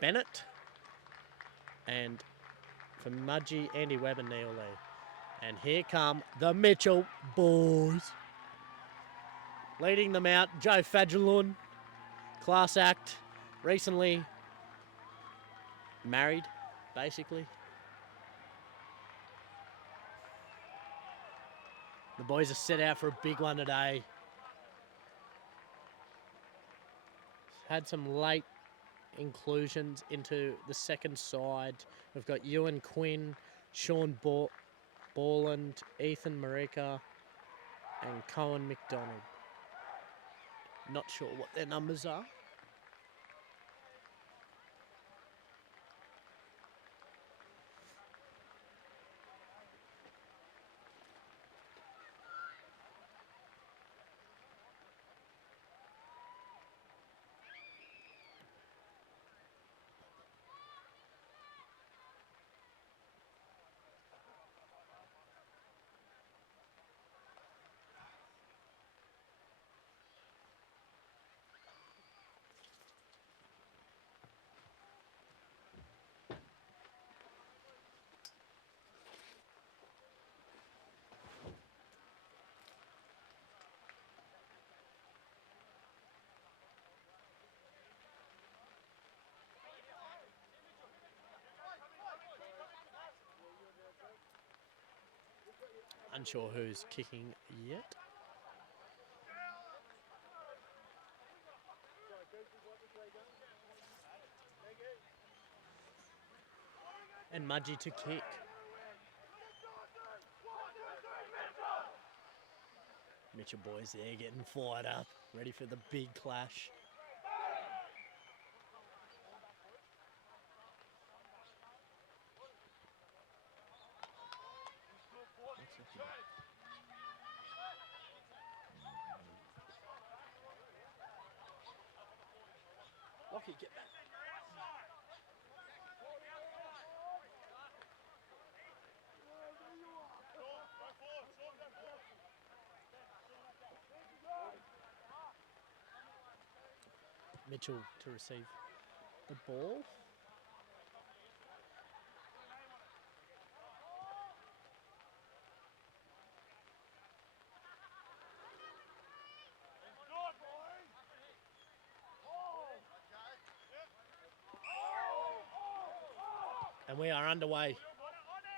Bennett. And for Mudgee, Andy Webb and Neil Lee. And here come the Mitchell boys. Leading them out, Joe Fadjalun, class act, recently married, basically. The boys are set out for a big one today. Had some late inclusions into the second side. We've got Ewan Quinn, Sean Borland, Ethan Marika, and Cohen McDonald. Not sure what their numbers are. Unsure who's kicking yet. And Mudgee to kick. Mitchell boys there getting fired up, ready for the big clash. Lockie, get back. Mitchell to receive the ball. And we are underway.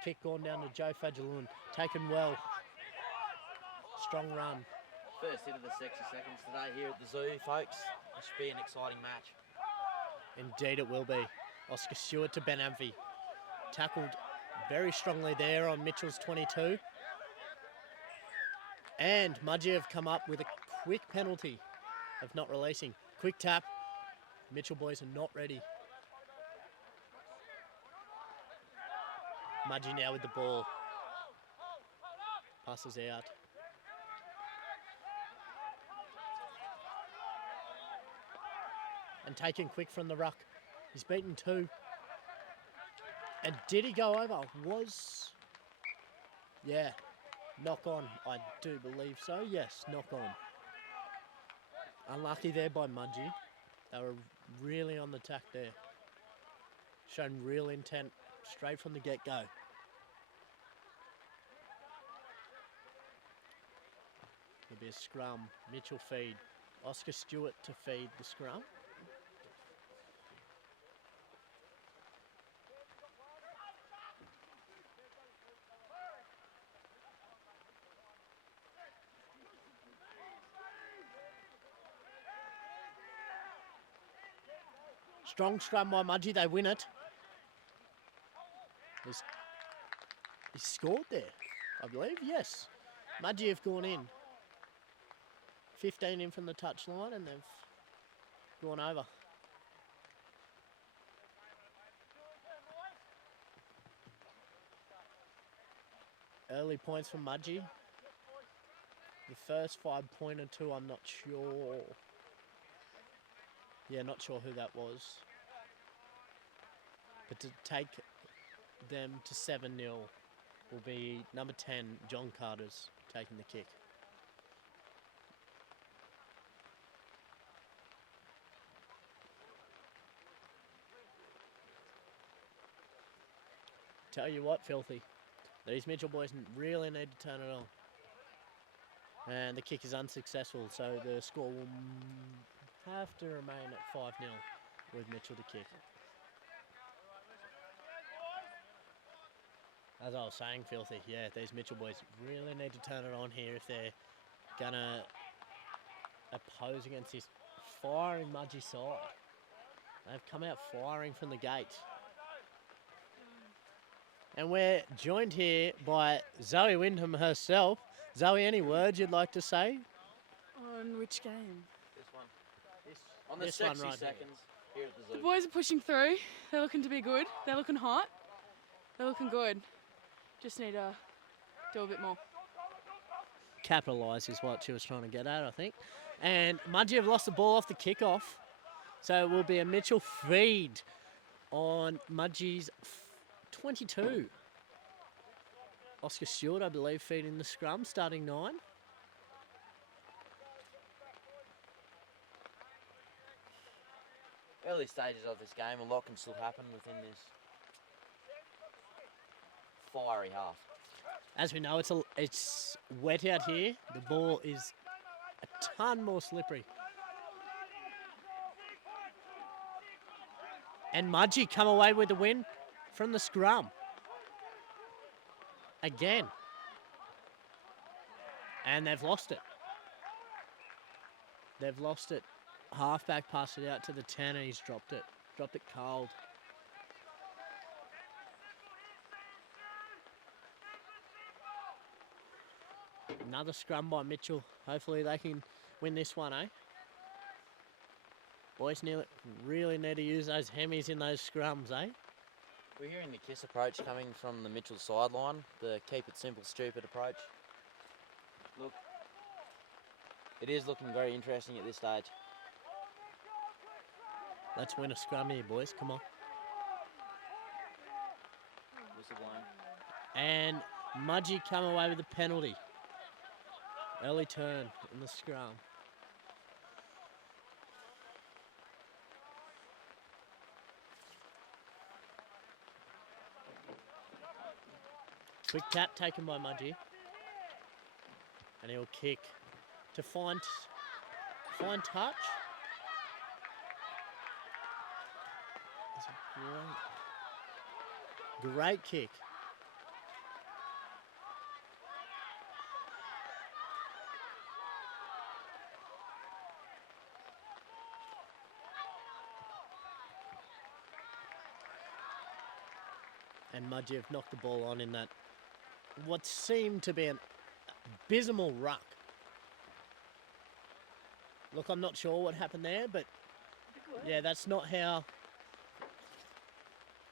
Kick going down to Joe Fadjalun. Taken well. Strong run. First hit of the 60 seconds today here at the Zoo, folks. It should be an exciting match. Indeed it will be. Oscar Stewart to Ben Amphy. Tackled very strongly there on Mitchell's 22. And Mudgee have come up with a quick penalty of not releasing. Quick tap. Mitchell boys are not ready. Mudgee now with the ball. Passes out. And taken quick from the ruck. He's beaten 2. And did he go over? Yeah, knock on. I do believe so. Yes, knock on. Unlucky there by Mudgee. They were really on the tack there. Shown real intent straight from the get-go. There'll be a scrum. Mitchell feed. Oscar Stewart to feed the scrum. Strong scrum by Mudgee. They win it. He scored there, I believe. Yes. Mudgee have gone in. 15 in from the touchline and they've gone over. Early points from Mudgee. The first 5-pointer too, I'm not sure. Yeah, not sure who that was. But to take them to 7-0 will be number 10, John Carter's taking the kick. tell you what, Filthy. These Mitchell boys really need to turn it on. And the kick is unsuccessful, so the score will have to remain at 5-0 with Mitchell to kick. As I was saying, Filthy, yeah, these Mitchell boys really need to turn it on here if they're going to oppose against this firing Mudgee side. They've come out firing from the gate. And we're joined here by Zoe Wyndham herself. Zoe, any words you'd like to say? On which game? This one. On the This one 60 right seconds here at the The zoo. boys are pushing through. They're looking to be good. They're looking hot. They're looking good. Just need to do a bit more. Capitalise is what she was trying to get at, I think. And Mudgee have lost the ball off the kickoff. So it will be a Mitchell feed on Mudgee's 22. Oscar Stewart, I believe, feeding the scrum, starting 9. Early stages of this game, a lot can still happen within this fiery half. As we know, it's wet out here. The ball is a ton more slippery. And Mudgee come away with the win from the scrum. Again. And they've lost it. They've lost it. Halfback passed it out to the 10 and he's dropped it. Dropped it cold. Another scrum by Mitchell. Hopefully they can win this one, eh? Boys really need to use those hemis in those scrums, eh? We're hearing the kiss approach coming from the Mitchell sideline, the keep it simple, stupid approach. Look, it is looking very interesting at this stage. Let's win a scrum here, boys. Come on. Whistle blown. And Mudgee come away with a penalty. Early turn in the scrum. Quick tap taken by Mudgee. And he'll kick to find touch. It's a great kick. And Mudgee have knocked the ball on in that what seemed to be an abysmal ruck. Look, I'm not sure what happened there, but yeah, that's not how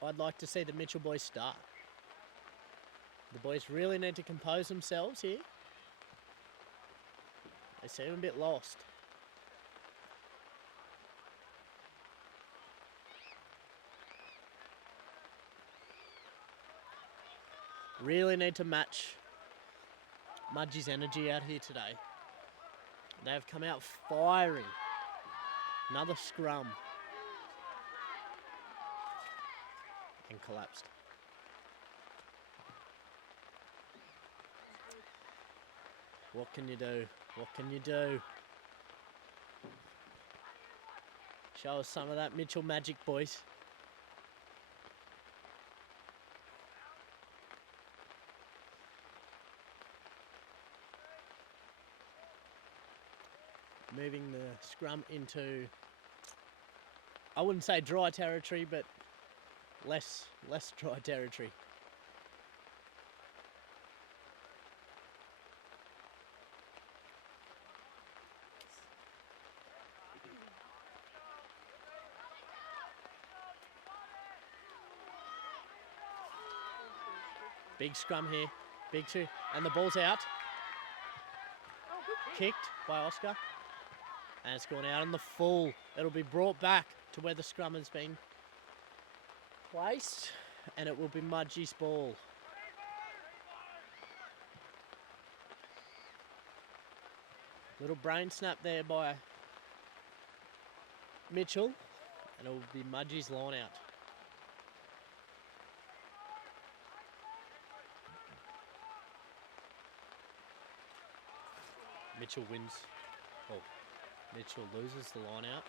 I'd like to see the Mitchell boys start. The boys really need to compose themselves here. They seem a bit lost. Really need to match Mudgee's energy out here today. They have come out firing. Another scrum. And collapsed. What can you do? What can you do? Show us some of that Mitchell magic, boys. Moving the scrum into, I wouldn't say dry territory, but less dry territory. Big scrum here, big two, and the ball's out. Kicked by Oscar. And it's gone out on the full. It'll be brought back to where the scrum has been placed. And it will be Mudgee's ball. Little brain snap there by Mitchell. And it will be Mudgee's line out. Mitchell wins. Oh, Mitchell loses the line out.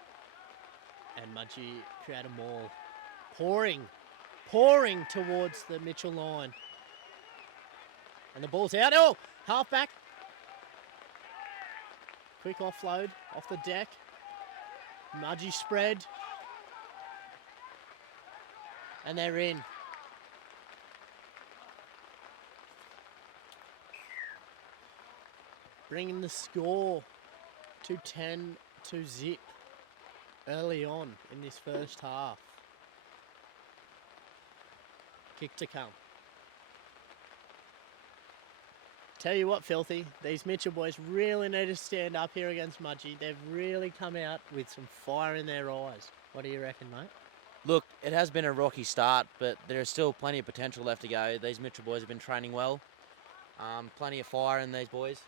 And Mudgee create a maul. Pouring towards the Mitchell line. And the ball's out. Oh, halfback. Quick offload off the deck. Mudgee spread. And they're in. Bringing the score to 10-0 early on in this first half. Kick to come. Tell you what, Filthy, these Mitchell boys really need to stand up here against Mudgee. They've really come out with some fire in their eyes. What do you reckon, mate? Look, it has been a rocky start, but there's still plenty of potential left to go. These Mitchell boys have been training well. Plenty of fire in these boys.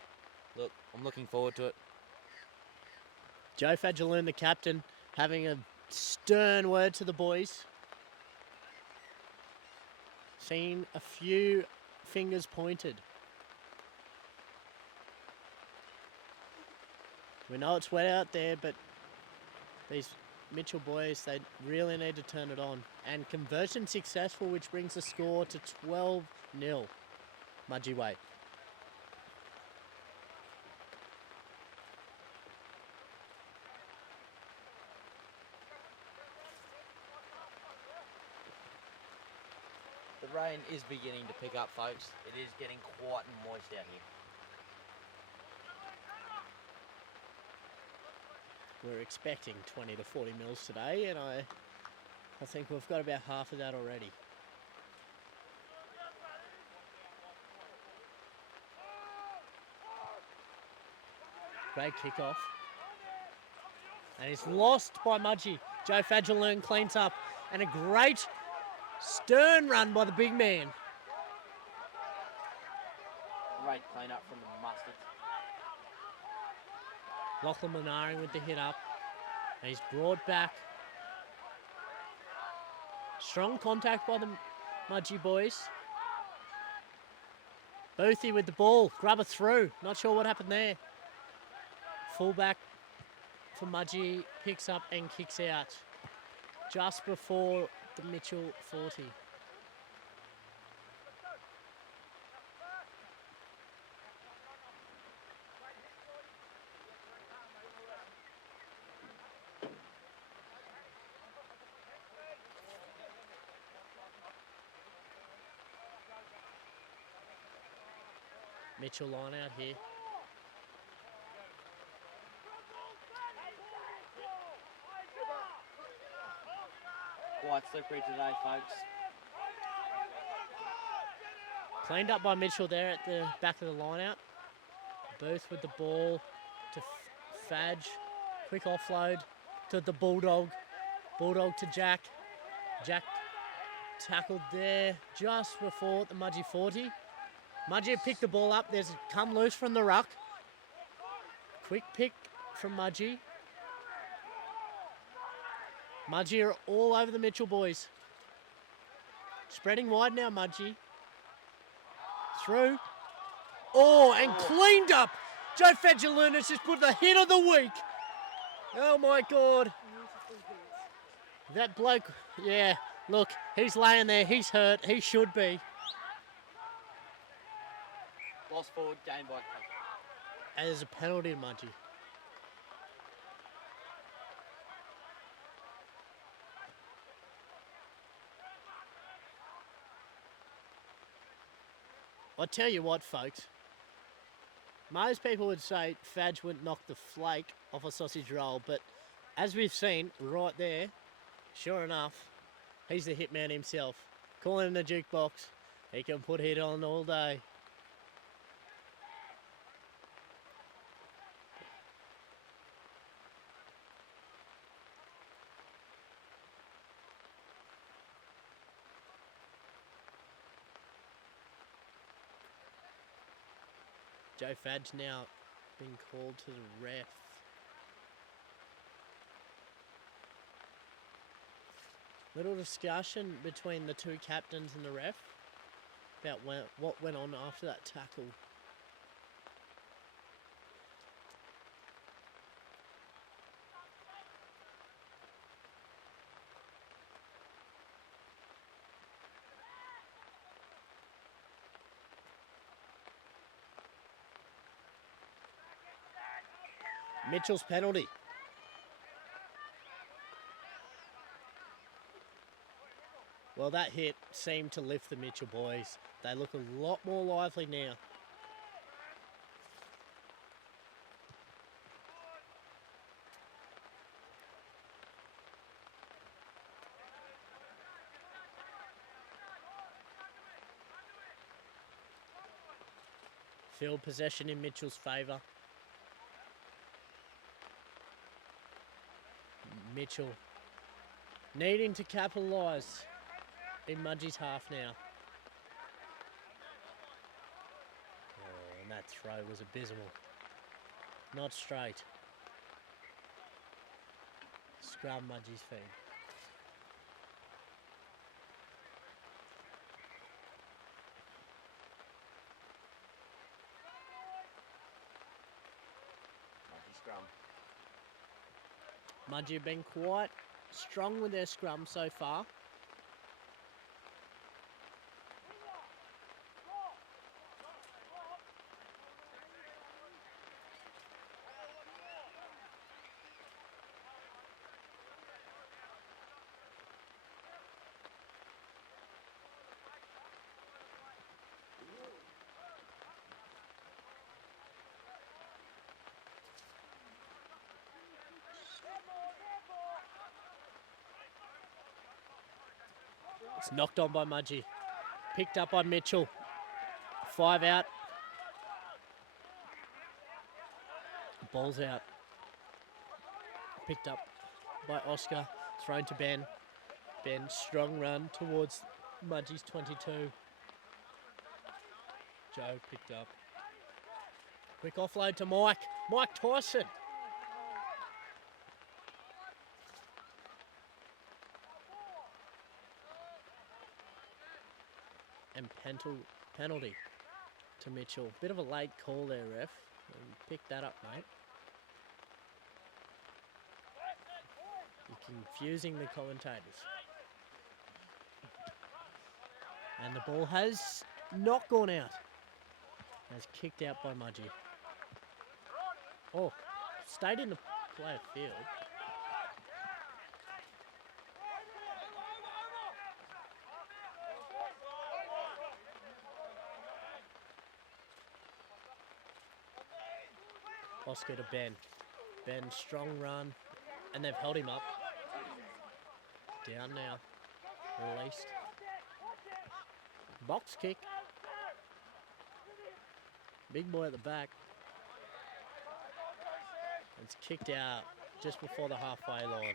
Look, I'm looking forward to it. Joe Fadgeloon, the captain, having a stern word to the boys. Seen a few fingers pointed. We know it's wet out there, but these Mitchell boys, they really need to turn it on. And conversion successful, which brings the score to 12-0. Mudgee way. The rain is beginning to pick up, folks. It is getting quite moist out here. We're expecting 20 to 40 mils today, and I think we've got about half of that already. Great kickoff. And it's lost by Mudgee. Joe Fadgeloon cleans up, and a great stern run by the big man. Great clean up from the Mustard. Lachlan Minari with the hit up. And he's brought back. Strong contact by the Mudgee boys. Boothie with the ball. Grubber through. Not sure what happened there. Fullback for Mudgee picks up and kicks out. Just before the Mitchell 40. Mitchell line out here. Quite slippery today, folks. Cleaned up by Mitchell there at the back of the line out. Booth with the ball to Fadge. Quick offload to the Bulldog. Bulldog to Jack. Jack tackled there just before the Mudgee 40. Mudgee picked the ball up. There's a come loose from the ruck. Quick pick from Mudgee. Mudgee are all over the Mitchell boys. Spreading wide now, Mudgee. Through. Oh, and cleaned up. Joe Fadgeloon has just put the hit of the week. Oh, my God. That bloke, yeah, look, he's laying there. He's hurt. He should be. Lost forward, game by. And there's a penalty to Mudgee. I'll tell you what, folks. Most people would say Fadge wouldn't knock the flake off a sausage roll, but as we've seen right there, sure enough, he's the hitman himself. Call him the jukebox. He can put hit on all day. Joe Fadge now being called to the ref. Little discussion between the two captains and the ref about what went on after that tackle. Mitchell's penalty. Well, that hit seemed to lift the Mitchell boys. They look a lot more lively now. Field possession in Mitchell's favour. Mitchell needing to capitalise in Mudgee's half now. Oh, and that throw was abysmal. Not straight. Scrum Mudgee's feet. Scrum. Mudgee have been quite strong with their scrum so far. It's knocked on by Mudgee. Picked up by Mitchell. 5 out. Ball's out. Picked up by Oscar. Thrown to Ben. Ben, strong run towards Mudgee's 22. Joe picked up. Quick offload to Mike. Mike Tyson. And penalty to Mitchell. Bit of a late call there, ref. Pick that up, mate. You're confusing the commentators. And the ball has not gone out. Has kicked out by Mudgee. Oh, stayed in the player field. Oscar to Ben. Ben, strong run. And they've held him up. Down now. Released. Box kick. Big boy at the back. It's kicked out just before the halfway line.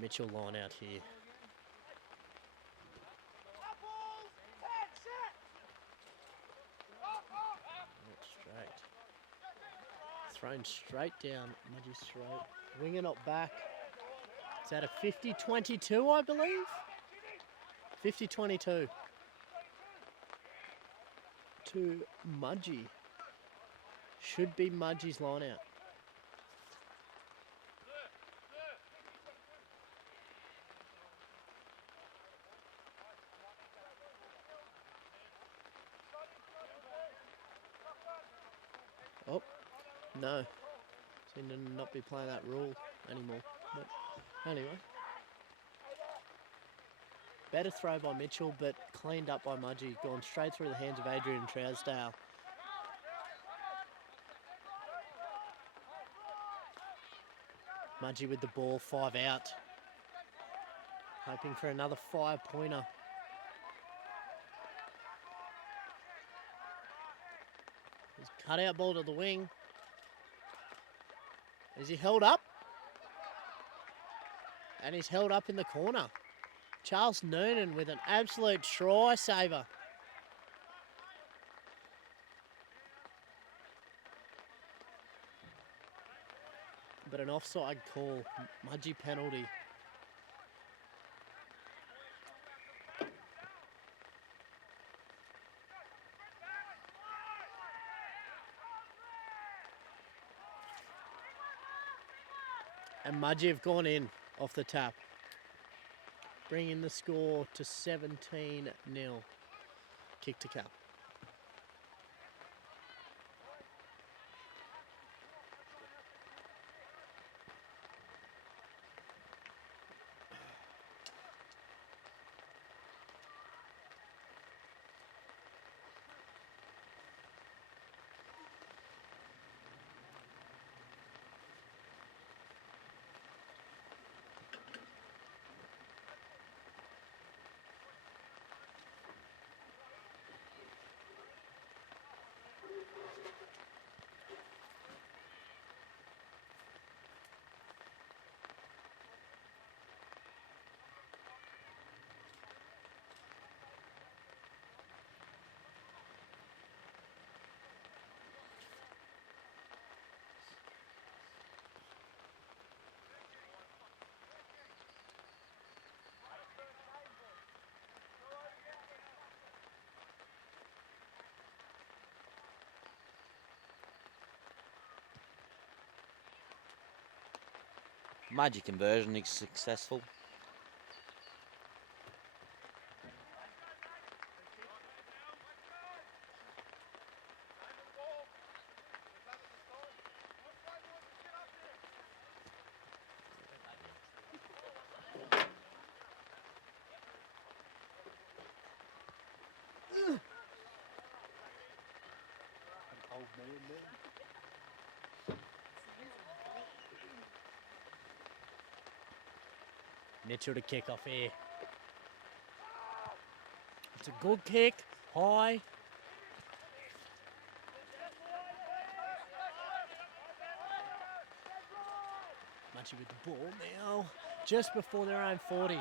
Mitchell line out here. Not straight. Thrown straight down Mudgee's throat. Winger not back. It's at a 50-22, I believe. 50-22. To Mudgee. Should be Mudgee's line out. Oh, no. Seem to not be playing that rule anymore. But anyway. Better throw by Mitchell, but cleaned up by Mudgee. Gone straight through the hands of Adrian Trousdale. Mudgee with the ball, 5 out. Hoping for another 5-pointer. His cutout ball to the wing. Is he held up? And he's held up in the corner. Charles Noonan with an absolute try saver. But an offside call. Mudgee penalty. And Mudgee have gone in off the tap, bringing the score to 17-0. Kick to cap. Mudgee conversion is successful. Mitchell to kick off here. It's a good kick, high. Mudgee with the ball now, just before their own 40.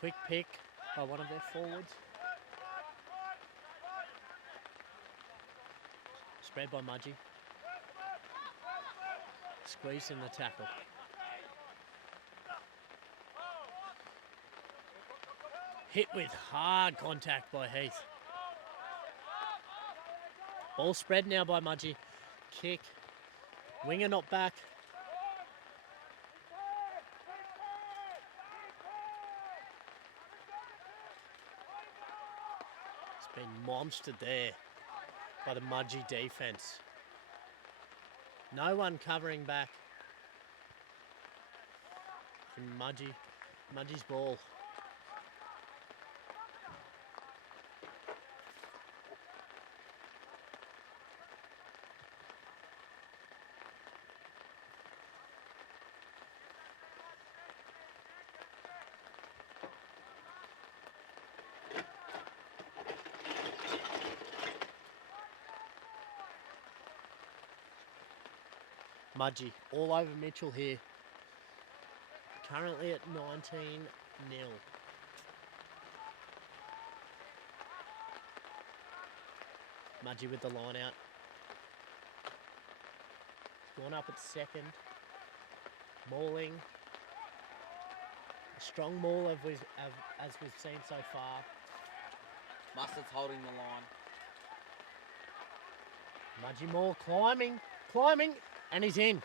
Quick pick by one of their forwards. Spread by Mudgee. Squeeze in the tackle. Hit with hard contact by Heath. Ball spread now by Mudgee. Kick. Winger not back. It's been monstered there by the Mudgee defence. No one covering back. And Mudgee's ball. Mudgee all over Mitchell here. Currently at 19-0. Mudgee with the line out. Gone up at second. Mauling. A strong maul as we've seen so far. Mustard's holding the line. Mudgee maul climbing, and he's in.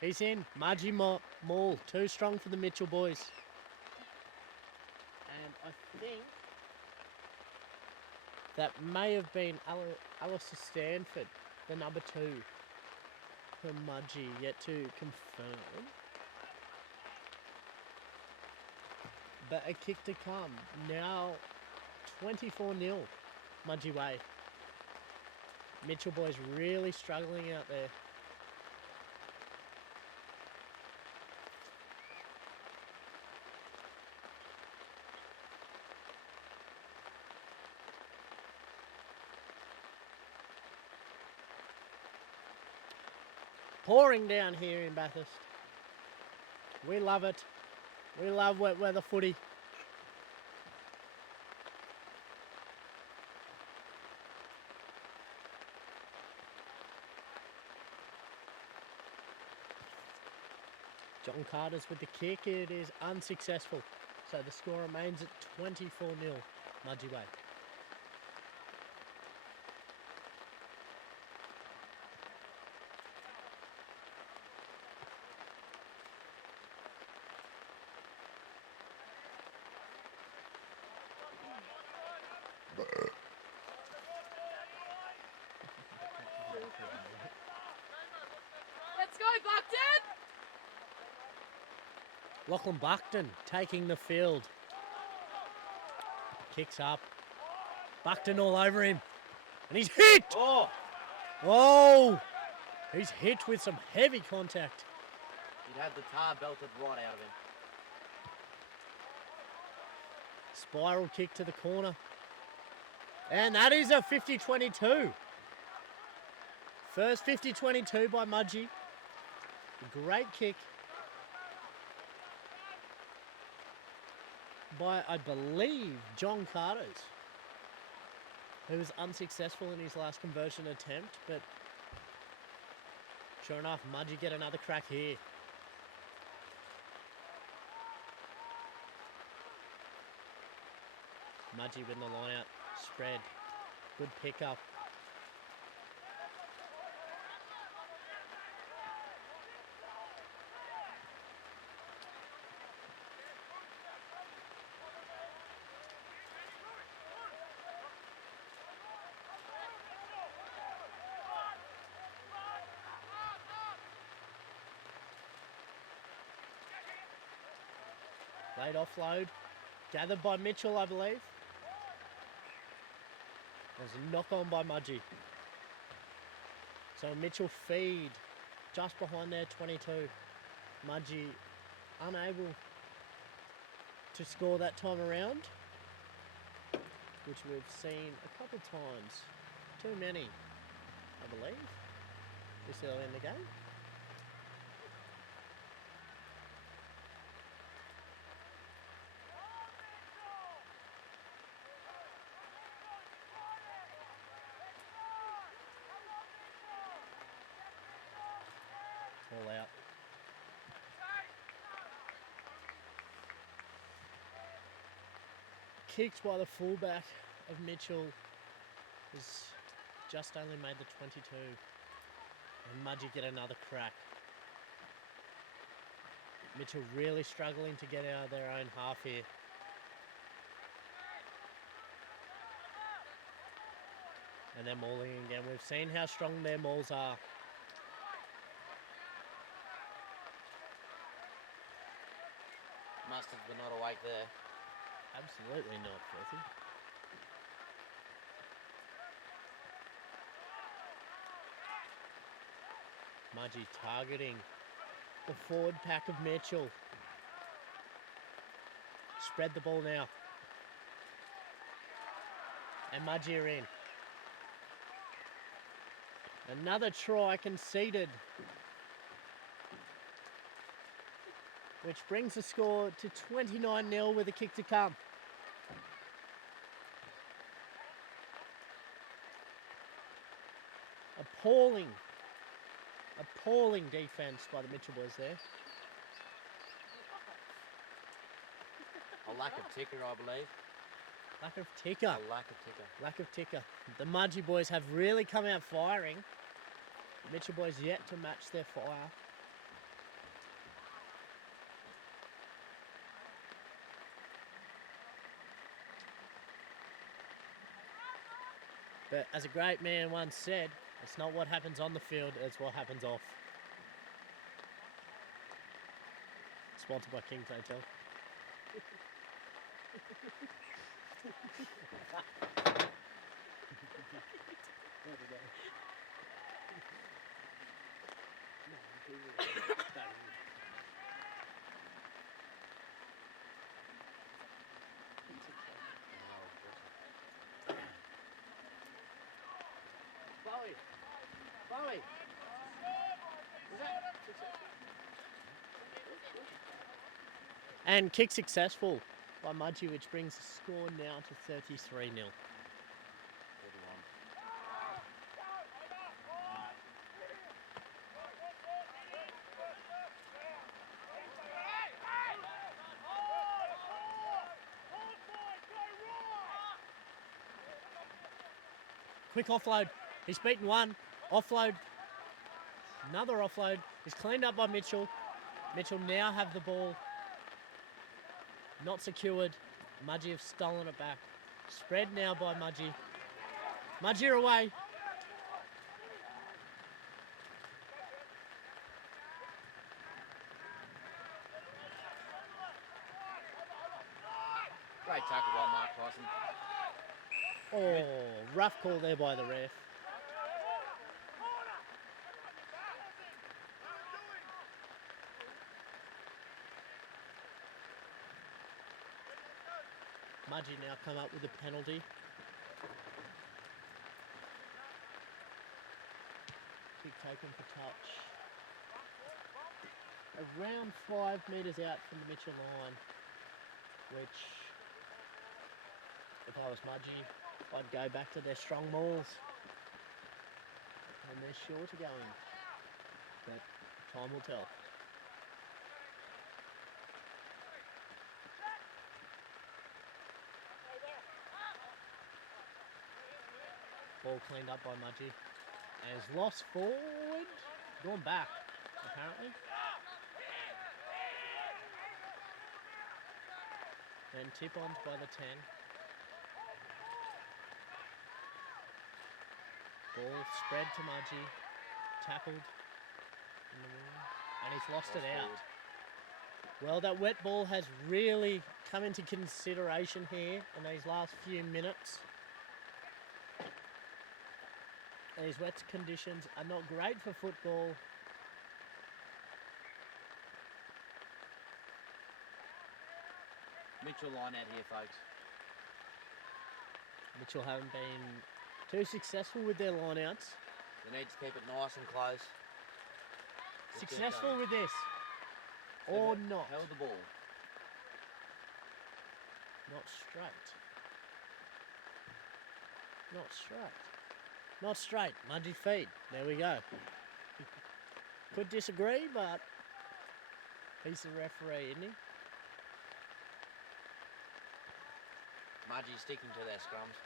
He's in. Mudgee maul, too strong for the Mitchell boys. And I think that may have been Alistair Stanford, the number 2 for Mudgee, yet to confirm. But a kick to come. Now 24-0 Mudgee way. Mitchell boys really struggling out there. Pouring down here in Bathurst. We love it. We love wet weather footy. John Carter's with the kick. It is unsuccessful. So the score remains at 24-0 Mudgee way. Let's go, Buckton! Lachlan Buckton taking the field. Kicks up. Buckton all over him. And he's hit! Oh! Oh! He's hit with some heavy contact. He'd had the tar belted right out of him. Spiral kick to the corner. And that is a 50-22. First 50-22 by Mudgee. Great kick by, I believe, John Carters, who was unsuccessful in his last conversion attempt, but sure enough, Mudgee get another crack here. Mudgee with the line out spread. Good pickup. Late offload. Gathered by Mitchell, I believe. There's a knock on by Mudgee. So Mitchell feed just behind their 22. Mudgee unable to score that time around, which we've seen a couple times. Too many, I believe, this early in the game. All out. Kicked by the fullback of Mitchell has just only made the 22. And Mudgee get another crack. Mitchell really struggling to get out of their own half here. And they're mauling again. We've seen how strong their mauls are. Mustard were not awake there. Absolutely not, Filthy. Mudgee targeting the forward pack of Mitchell. Spread the ball now. And Mudgee are in. Another try conceded, which brings the score to 29-0 with a kick to come. Appalling defense by the Mitchell boys there. A lack of ticker, I believe. Lack of ticker. A lack of ticker. Lack of ticker. The Mudgee boys have really come out firing. Mitchell boys yet to match their fire. But as a great man once said, it's not what happens on the field, it's what happens off. Sponsored by King's Hotel. Chloe. And kick successful by Mudgee, which brings the score now to 33-0. 31. Quick offload. He's beaten one. Offload. Another offload. Is cleaned up by Mitchell. Mitchell now have the ball. Not secured. Mudgee have stolen it back. Spread now by Mudgee. Mudgee are away. tackle by Mark Tyson. Oh, rough call there by the ref. Mudgee now come up with a penalty. Kick taken for touch. Around 5 metres out from the Mitchell line, which, if I was Mudgee, I'd go back to their strong mauls. And they're sure to go in. But time will tell. Ball cleaned up by Mudgee. And is lost forward. Gone back, apparently. Then tip-ons by the 10. Ball spread to Mudgee. Tackled in the wing. And he's lost it out. Well, that wet ball has really come into consideration here in these last few minutes. These wet conditions are not great for football. Mitchell line out here, folks. Mitchell haven't been too successful with their lineouts. They need to keep it nice and close. Successful with this, or not. Held the ball. Not straight. Not straight. Not straight. Mudgee feed. There we go. Could disagree, but he's the referee, isn't he? Mudgee sticking to their scrums.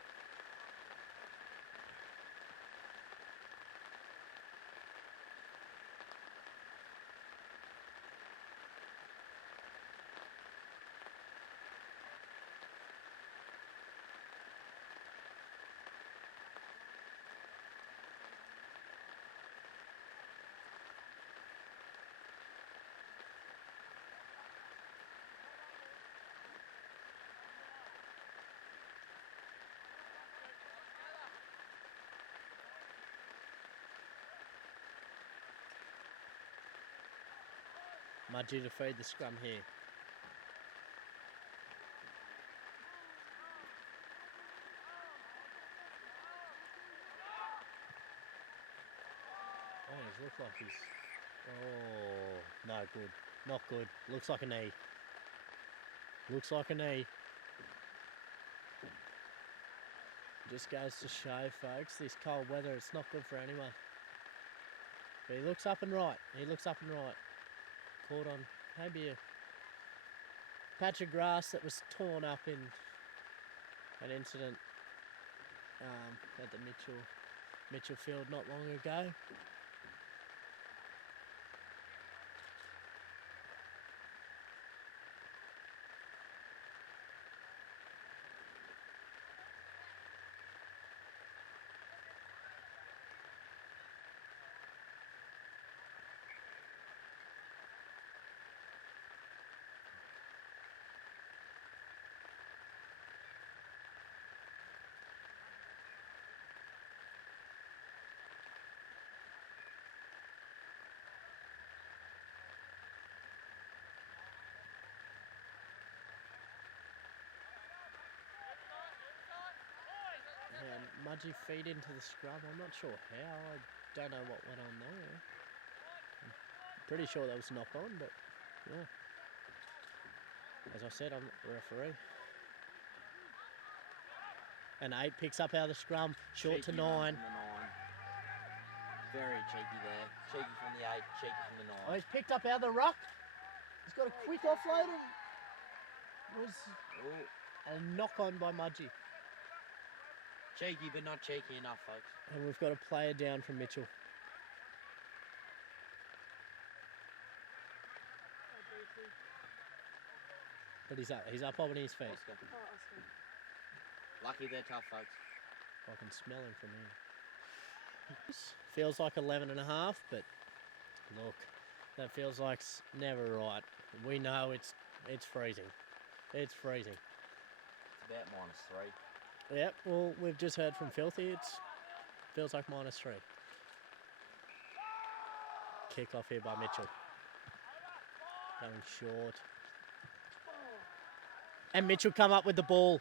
Mudgee to feed the scrum here. Oh, he's looked like he's... Oh, no good. Not good. Looks like a knee. Looks like a knee. Just goes to show, folks, this cold weather, it's not good for anyone. But he looks up and right. He looks up and right. Caught on maybe a patch of grass that was torn up in an incident at the Mitchell field not long ago. And Mudgee feed into the scrum. I'm not sure how. I don't know what went on there. I'm pretty sure that was knock on, but yeah. As I said, I'm not the referee. And 8 picks up out of the scrum, short Cheeky to 9. run from the 9. Very cheeky there. Cheeky from the 8, cheeky from the 9. Oh, he's picked up out of the ruck. He's got a quick offload and was a knock on by Mudgee. Cheeky, but not cheeky enough, folks. And we've got a player down from Mitchell. But he's up on his feet. Oscar. Lucky they're tough, folks. I can smell him from here. Feels like 11 and a half, but look, that feels like never right. We know it's freezing. It's freezing. About -3. Yep, well, we've just heard from Filthy. It feels like -3. Kick off here by Mitchell. Going short. And Mitchell come up with the ball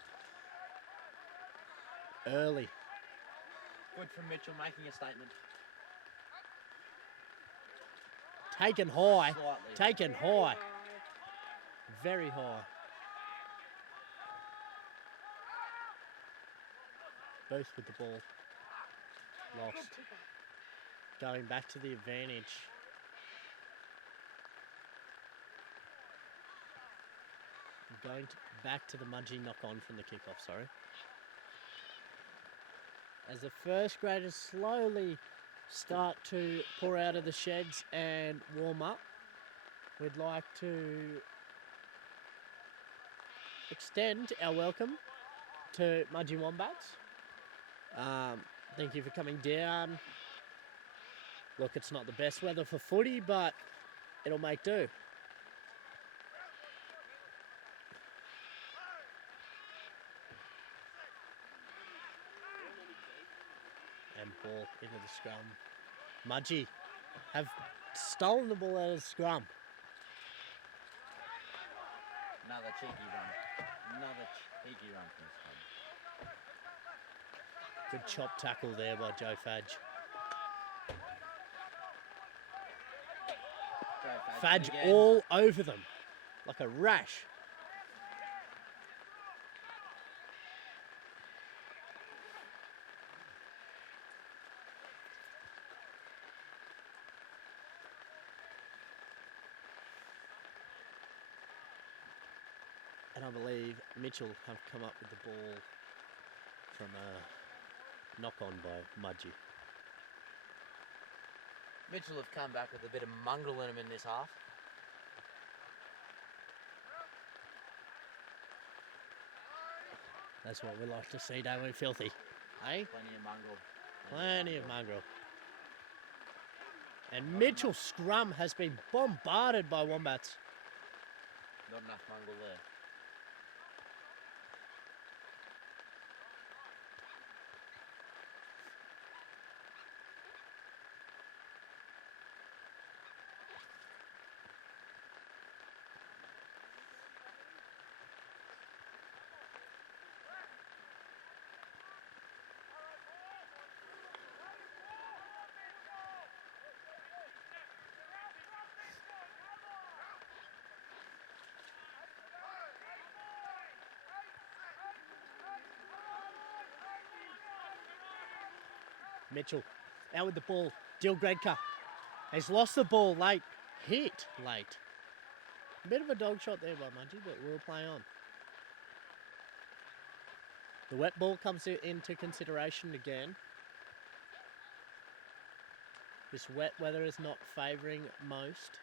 early. Good from Mitchell making a statement. Taken high. Slightly. Taken high. Very high. Both with the ball. Lost. Going back to the advantage. Going back to the Mudgee knock on from the kickoff, sorry. As the first graders slowly start to pour out of the sheds and warm up, we'd like to extend our welcome to Mudgee Wombats. Thank you for coming down. Look, it's not the best weather for footy, but it'll make do. And ball into the scrum. Mudgee have stolen the ball out of the scrum. Another cheeky run. Another cheeky run from this one. Good chop tackle there by Joe Fadge. Fadge again. all over them like a rash. And I believe Mitchell have come up with the ball from a knock-on by Mudgee. Mitchell have come back with a bit of mongrel in him in this half. That's what we like to see, don't we, Filthy? Eh? Plenty of mongrel. Plenty of mongrel. And Mitchell's scrum has been bombarded by Wombats. Not enough mongrel there. Mitchell out with the ball. Dill Gredka has lost the ball late. Hit late. A bit of a dog shot there by Mudgee, but we'll play on. The wet ball comes into consideration again. This wet weather is not favouring most,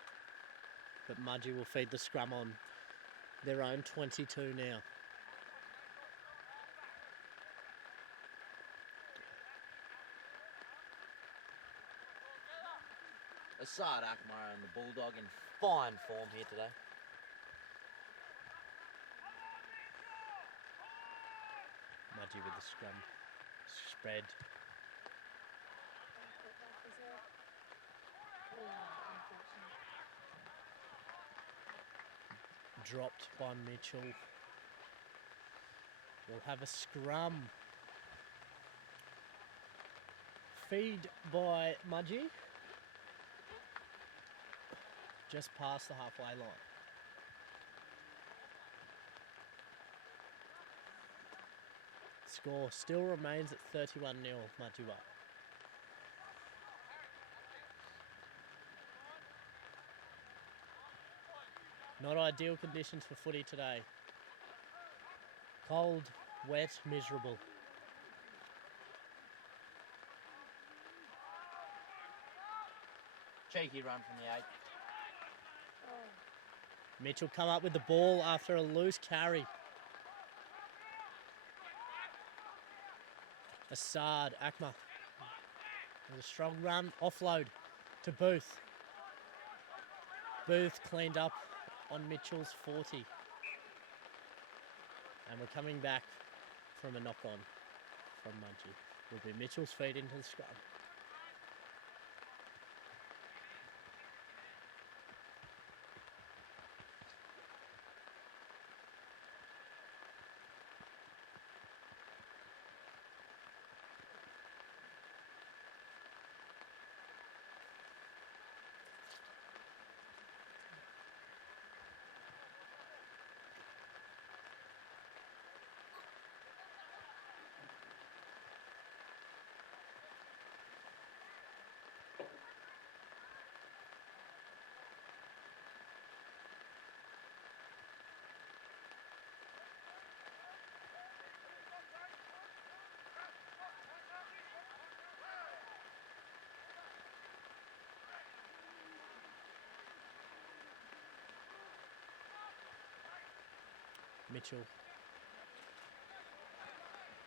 but Mudgee will feed the scrum on their own 22 now. Assad Akmar and the Bulldog in fine form here today. Mudgee with the scrum spread. Dropped by Mitchell. We'll have a scrum. Feed by Mudgee. Just past the halfway line. Score still remains at 31-0, Mudgee up. Not ideal conditions for footy today. Cold, wet, miserable. Cheeky run from the 8. Mitchell come up with the ball after a loose carry. Assad, Akma. With a strong run, offload to Booth. Booth cleaned up on Mitchell's 40. And we're coming back from a knock on from Mudgee. Will be Mitchell's feet into the scrum. Mitchell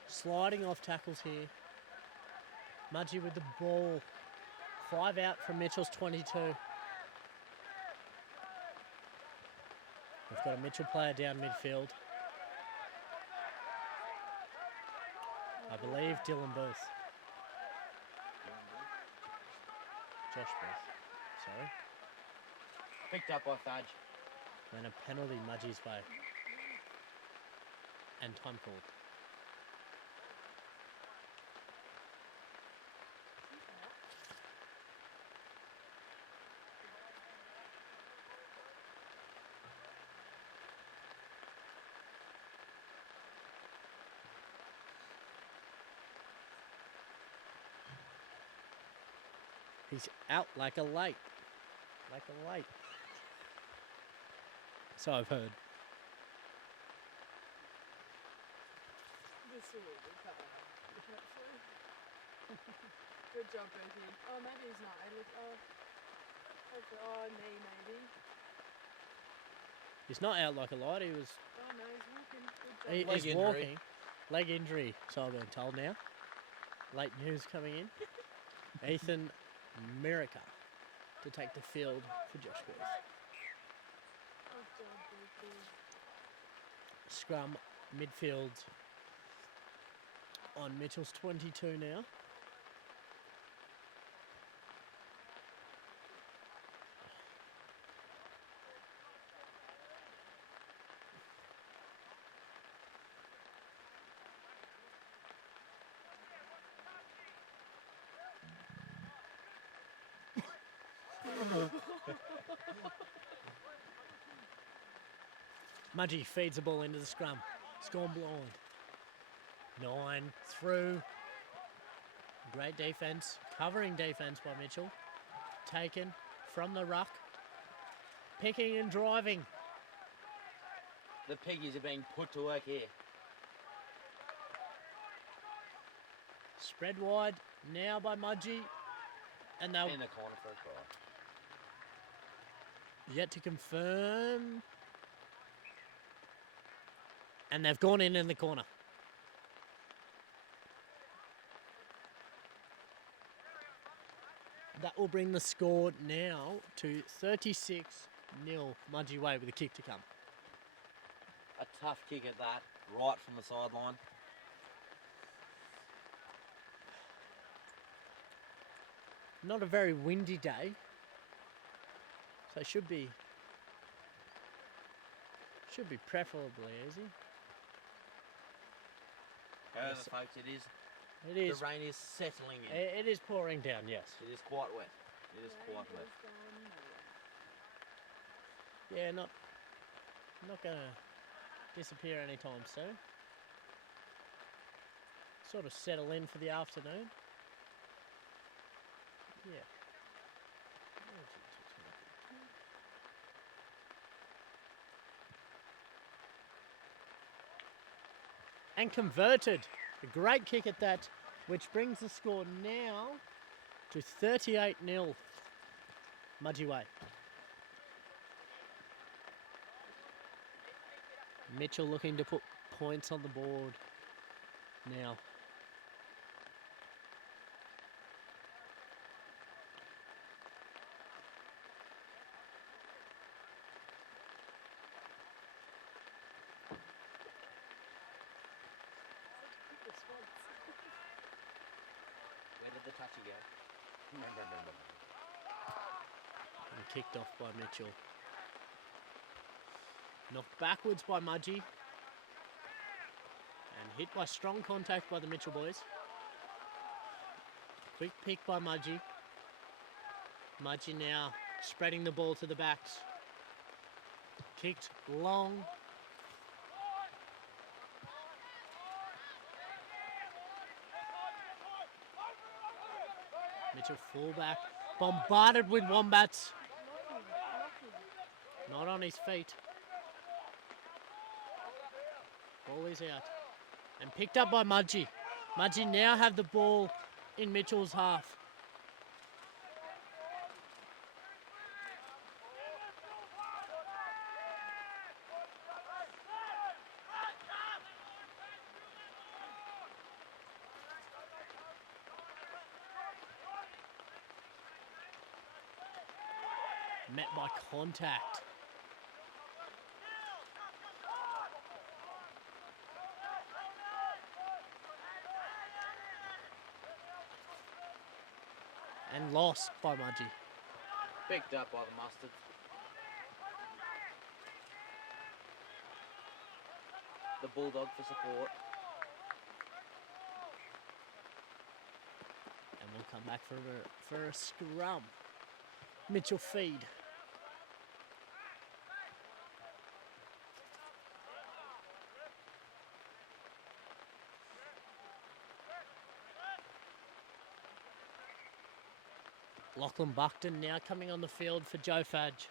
sliding off tackles here. Mudgee with the ball. 5 out from Mitchell's 22. We've got a Mitchell player down midfield. I believe Dylan Booth. Josh Booth. Sorry. Picked up by Fudge. And a penalty Mudgee's way. And time called. He's out like a light. Like a light. So I've heard. This will be covered. Hopefully. Good job, Boothie. Oh, maybe he's not. Oh, me, maybe. He's not out like a light. He was. Oh, no, he's walking. Good job. He's Leg injury. walking. Leg injury, so I've been told now. Late news coming in. Ethan Merica to take the field for Josh Booth. Good job, Boothie. Scrum midfield on Mitchell's 22 now. Mudgee feeds the ball into the scrum. It's gone blind. 9 through. Great defense. Covering defense by Mitchell. Taken from the ruck. Picking and driving. The piggies are being put to work here. Spread wide now by Mudgee. And they'll In the corner for a try. yet to confirm. And they've gone in the corner. That will bring the score now to 36-0 Mudgee way with a kick to come. A tough kick at that, right from the sideline. Not a very windy day, so should be preferably easy. However, Yes. folks, it is. It is. The rain is settling in. It is pouring down. Yes. It is quite wet. It is quite wet. Yeah, not gonna disappear anytime soon. Sort of settle in for the afternoon. Yeah. And converted. A great kick at that, which brings the score now to 38-0 Mudgee way. Mitchell looking to put points on the board now. And kicked off by Mitchell. Knocked backwards by Mudgee. And hit by strong contact by the Mitchell boys. Quick pick by Mudgee. Mudgee now spreading the ball to the backs. Kicked long. Mitchell fullback. Bombarded with Wombats. Not on his feet. Ball is out. And picked up by Mudgee. Mudgee now have the ball in Mitchell's half. Met by contact. And lost by Mudgee. Picked up by the Mustard. The Bulldog for support. And we'll come back for a scrum. Mitchell feed. Lachlan Buckton now coming on the field for Joe Fadge.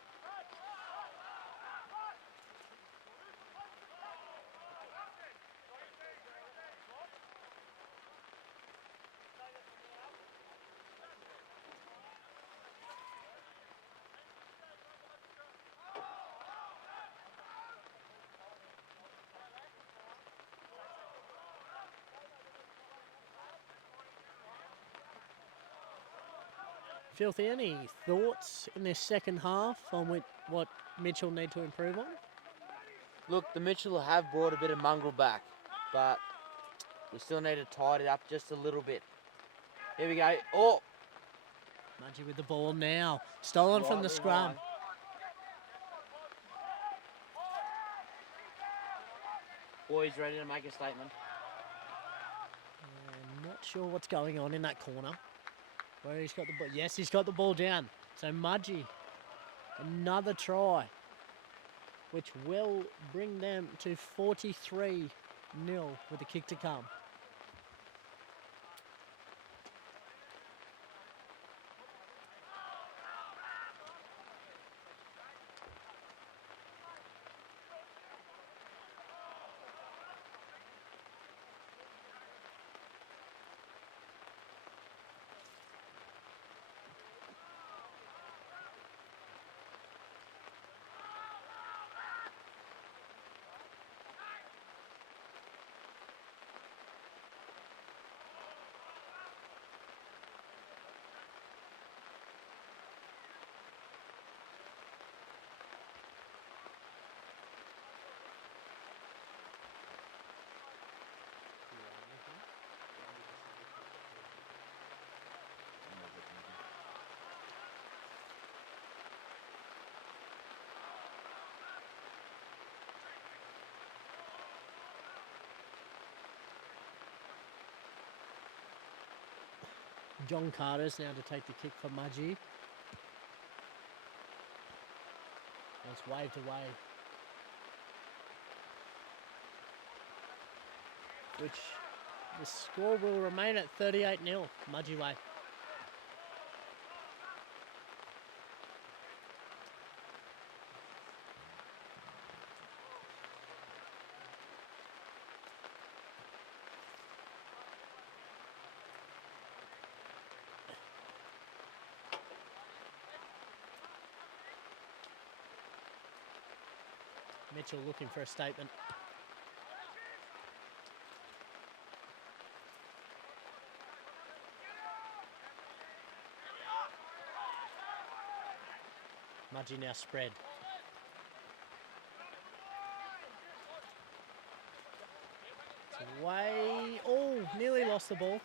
Filthy, any thoughts in this second half on what Mitchell need to improve on? Look, the Mitchell have brought a bit of mongrel back, but we still need to tidy it up just a little bit. Here we go. Oh! Mudgee with the ball now. Stolen from the Slightly scrum. high. Boys ready to make a statement. I'm not sure what's going on in that corner. Where he's got the ball. Yes, he's got the ball down. So Mudgee, another try, which will bring them to 43-0 with a kick to come. John Carter's now to take the kick for Mudgee. It's waved away. Which the score will remain at 38-0, Mudgee way. Mitchell looking for a statement. Mudgee now spread. It's away. Oh, nearly lost the ball.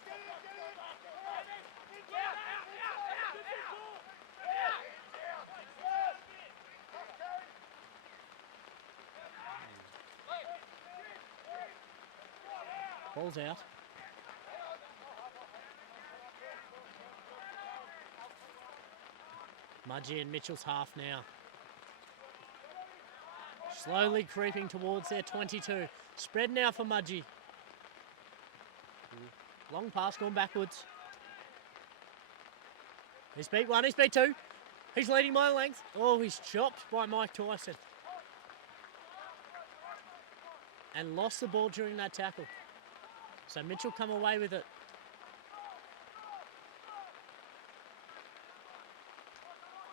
Ball's out. Mudgee in Mitchell's half now. Slowly creeping towards their 22. Spread now for Mudgee. Long pass going backwards. He's beat one, he's beat two. He's leading by a length. Oh, he's chopped by Mike Tyson. And lost the ball during that tackle. So Mitchell come away with it.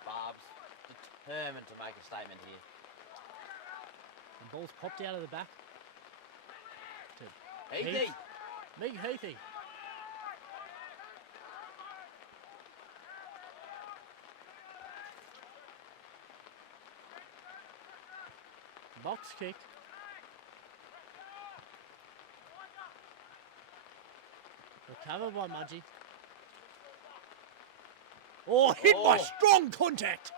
Barb's determined to make a statement here. The ball's popped out of the back. To Heathy! Meg Heathy. Box kick. Recovered by Mudgee. Oh, hit by strong contact.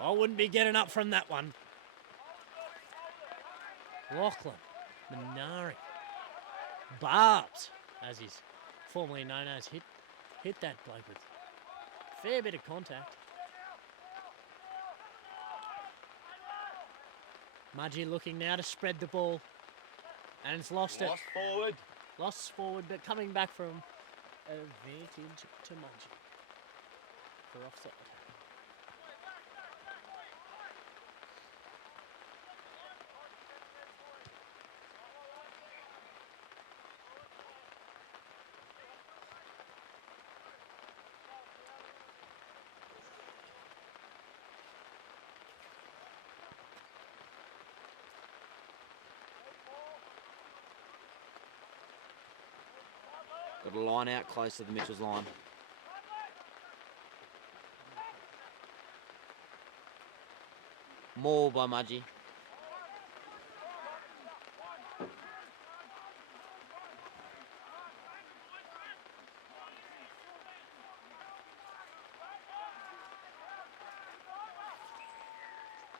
I wouldn't be getting up from that one. Lachlan, Minari, Barbs, as he's formerly known as, hit that bloke with fair bit of contact. Mudgee looking now to spread the ball. And it's lost it. Lost forward. Lost forward, but coming back from advantage to Mudgee for offside. Got a line out close to the Mitchell's line. More by Mudgee.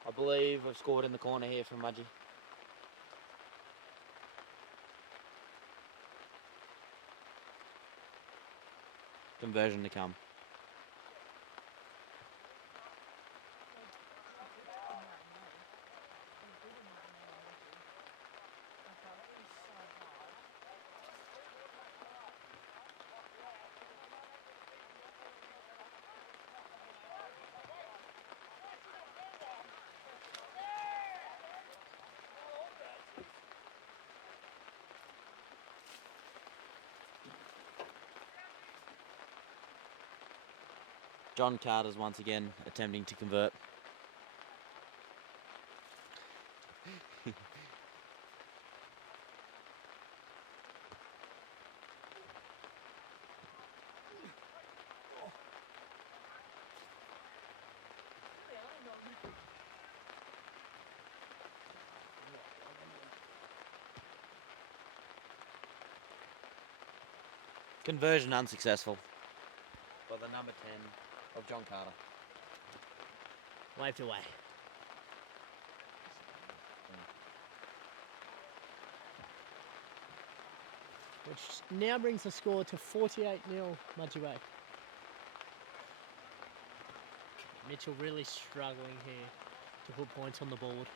I believe I've scored in the corner here from Mudgee. Conversion to come. John Carter's once again attempting to convert. Conversion unsuccessful by the number 10 of John Carter. Waved away. Which now brings the score to 48-0 Mudgee way. Mitchell really struggling here to put points on the board.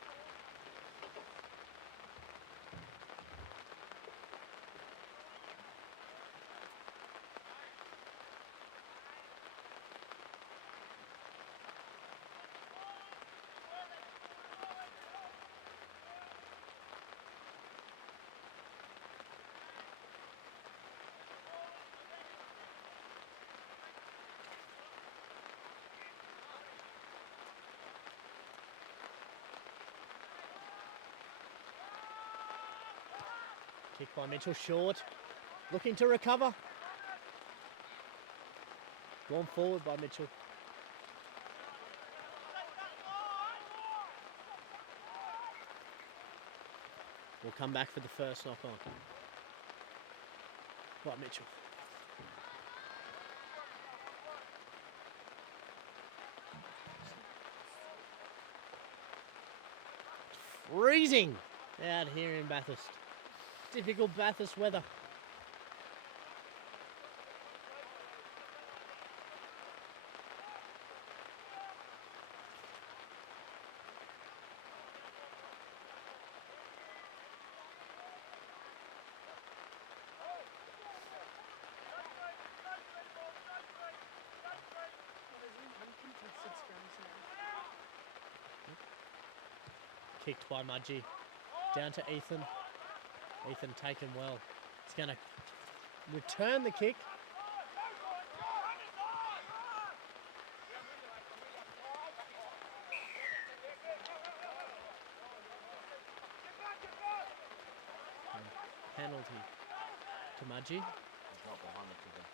Kick by Mitchell, short, looking to recover. Gone forward by Mitchell. We'll come back for the first knock on. By Mitchell. Freezing out here in Bathurst. Typical Bathurst weather. Kicked by Mudgee. Down to Ethan. Ethan taken well. He's going to return the kick. Penalty to Mudgee. He's not behind the kicker.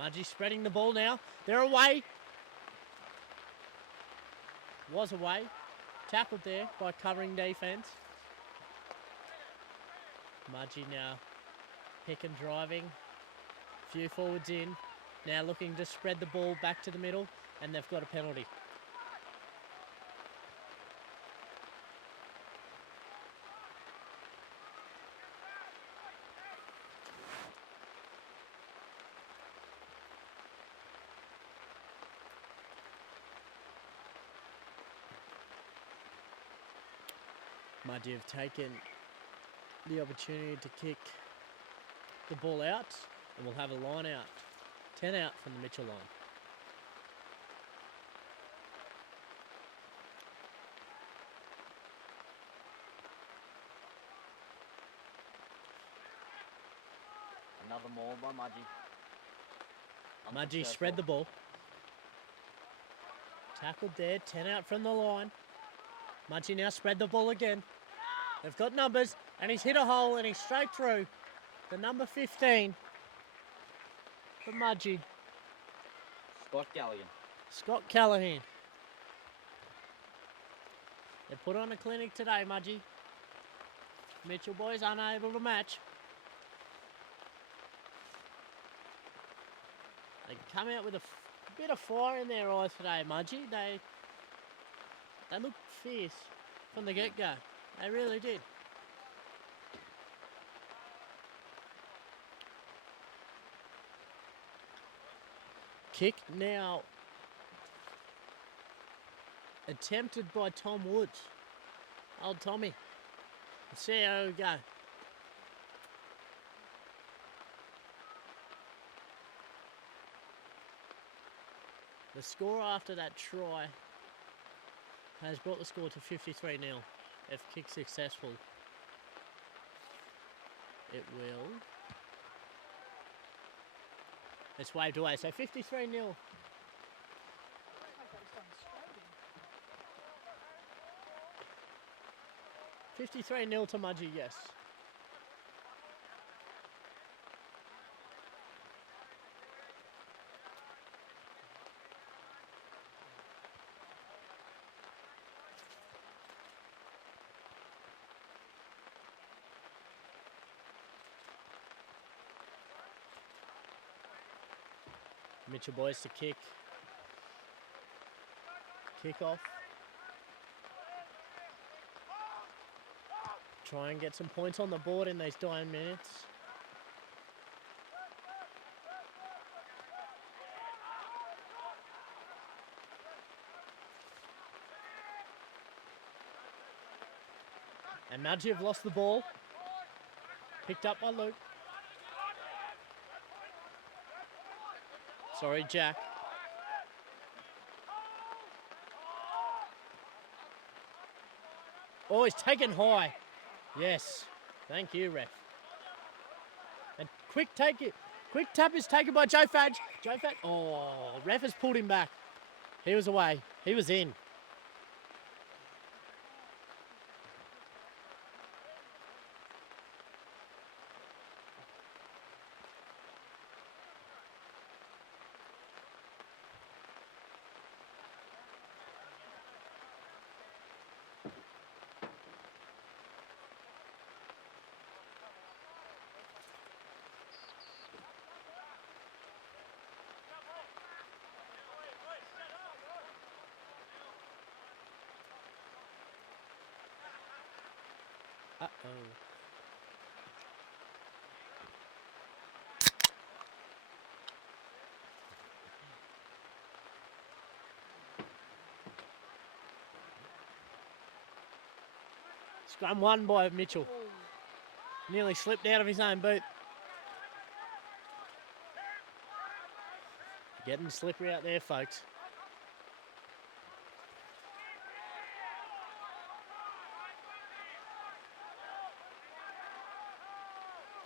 Mudgee spreading the ball now. They're away. Was away. Tackled there by covering defence. Mudgee now pick and driving. Few forwards in. Now looking to spread the ball back to the middle, and they've got a penalty. Mudgee have taken the opportunity to kick the ball out, and we'll have a line out. 10 out from the Mitchell line. Another maul by Mudgee. Mudgee spread the ball. Tackled there, 10 out from the line. Mudgee now spread the ball again. They've got numbers, and he's hit a hole, and he's straight through. The number 15 for Mudgee. Scott Galligan. Scott Callahan. They put on a clinic today, Mudgee. Mitchell boys unable to match. They come out with a bit of fire in their eyes today, Mudgee. They looked fierce from the get-go. They really did. Kick now attempted by Tom Woods. Old Tommy. Let's see how we go. The score after that try has brought the score to 53-0. If kick successful, it will. It's waved away, so 53-0. 53-0 to Mudgee, yes. Mitchell boys to kick. Kick off. Try and get some points on the board in these dying minutes. And Mudgee have lost the ball. Picked up by Luke. Sorry, Jack. Oh, he's taken high. Yes. Thank you, ref. And quick tap is taken by Joe Fadge. Joe Fadge. Oh, ref has pulled him back. He was away. He was in. Uh-oh. Scrum won by Mitchell. Nearly slipped out of his own boot. Getting slippery out there, folks.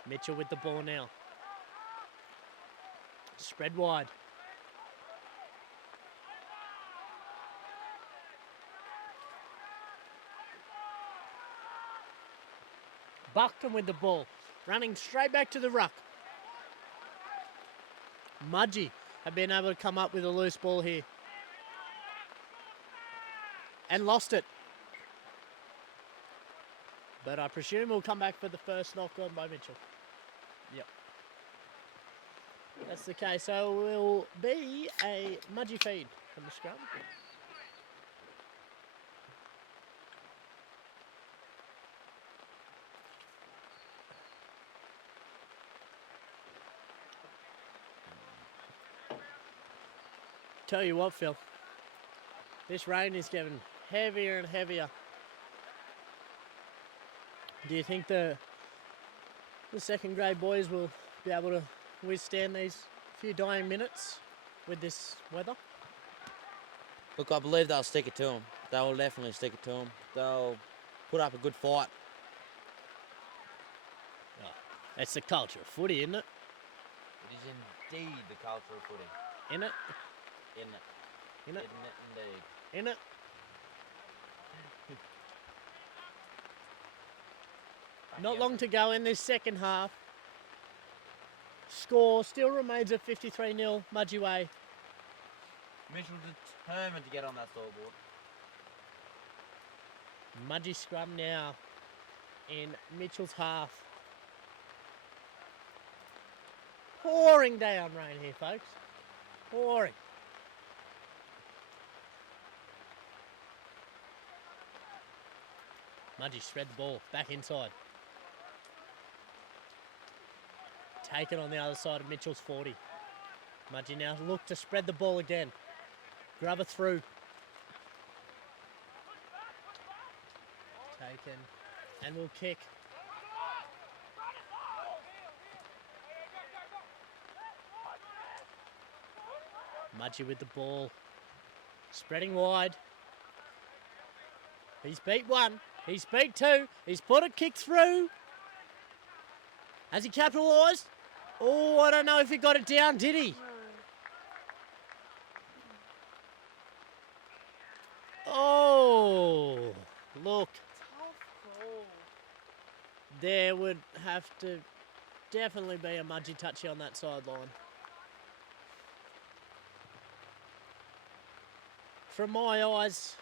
Mitchell with the ball now. Spread wide. Buckton with the ball. Running straight back to the ruck. Mudgee have been able to come up with a loose ball here. And lost it. But I presume we'll come back for the first knock on by Mitchell. Yep. That's the case. So it will be a Mudgee feed from the scrum. Tell you what, Phil, this rain is getting heavier and heavier. Do you think the second grade boys will be able to withstand these few dying minutes with this weather? Look, I believe they'll stick it to them. They'll definitely stick it to them. They'll put up a good fight. Oh, that's the culture of footy, isn't it? It is indeed the culture of footy. In it? In it. In it? Indeed. In it? Not long to go in this second half. Score still remains at 53-0 Mudgee way. Mitchell determined to get on that scoreboard. Mudgee scrum now in Mitchell's half. Pouring down rain here, folks. Pouring. Mudgee shred the ball back inside. Taken on the other side of Mitchell's 40. Mudgee now look to spread the ball again. Grub it through. Taken. And will kick. Mudgee with the ball. Spreading wide. He's beat one. He's beat two. He's put a kick through. Has he capitalised? Oh, I don't know if he got it down, did he? Oh, look. Tough call. There would have to definitely be a Mudgee touchy on that sideline. From my eyes,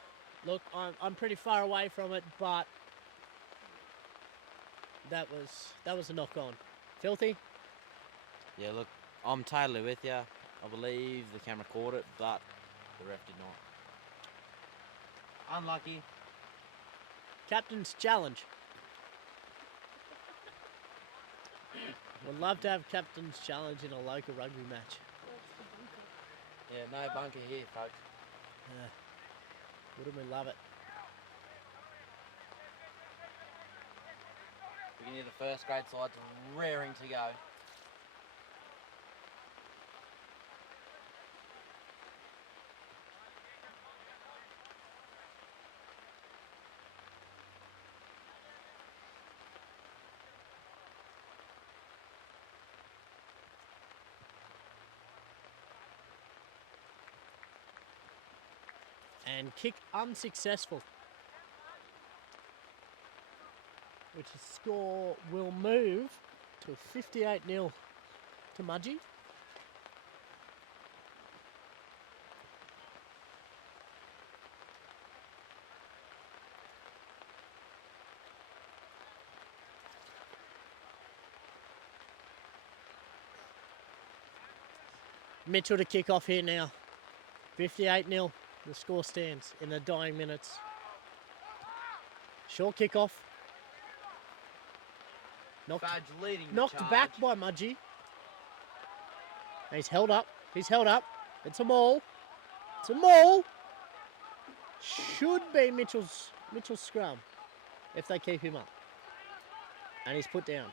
look, I'm pretty far away from it, but that was a knock on. Filthy? Yeah, look, I'm totally with you. I believe the camera caught it, but the ref did not. Unlucky. Captain's challenge. Would love to have captain's challenge in a local rugby match. Yeah, no bunker here, folks. Yeah. Wouldn't we love it? We can hear the first grade sides raring to go. And kick unsuccessful. Which score will move to 58-0 to Mudgee. Mitchell to kick off here now. 58-0. The score stands in the dying minutes. Short kick off. Fudge leading the Knocked charge. back by Mudgee. And he's held up. He's held up. It's a maul. It's a maul. Should be Mitchell's scrum if they keep him up. And he's put down.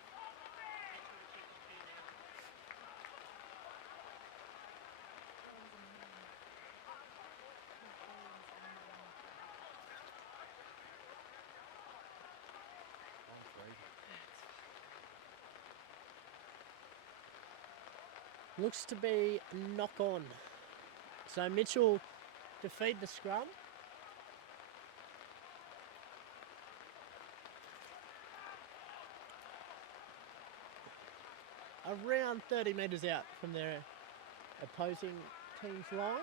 Looks to be knock on. So Mitchell defeat the scrum. Around 30 metres out from their opposing team's line.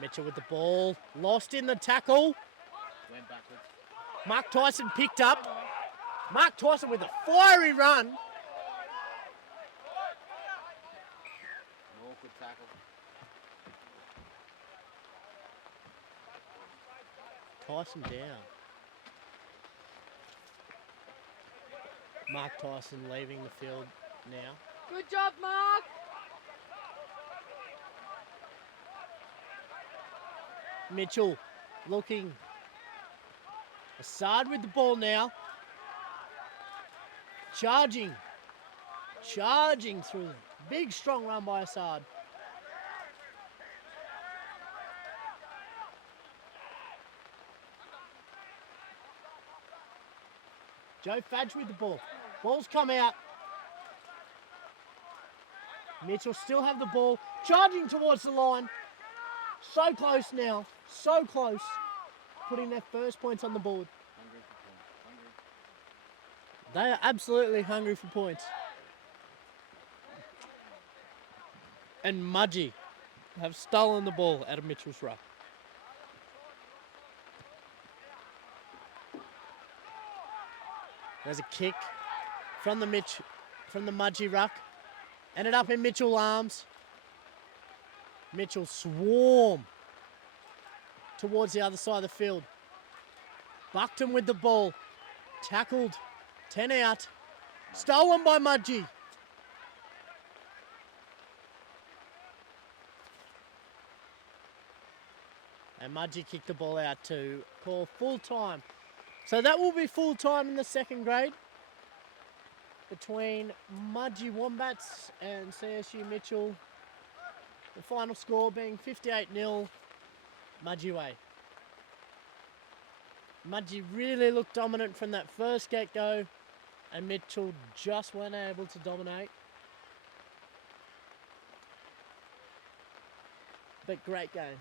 Mitchell with the ball, lost in the tackle. Went backwards. Mark Tyson picked up. Mark Tyson with a fiery run. An awkward tackle. Tyson down. Mark Tyson leaving the field now. Good job, Mark. Mitchell looking. Assad with the ball now. Charging through them. Big strong run by Assad. Joe Fadge with the ball. Ball's come out. Mitchell still have the ball. Charging towards the line. So close now. So close. Putting their first points on the board. Hungry for points. Hungry. They are absolutely hungry for points. And Mudgee have stolen the ball out of Mitchell's ruck. There's a kick from the Mudgee ruck. Ended up in Mitchell's arms. Mitchell swarm towards the other side of the field. Buckton with the ball. Tackled. 10 out. Stolen by Mudgee. And Mudgee kicked the ball out to call full time. So that will be full time in the second grade between Mudgee Wombats and CSU Mitchell. The final score being 58-0 Mudgee way. Mudgee really looked dominant from that first get-go, and Mitchell just weren't able to dominate. But great game.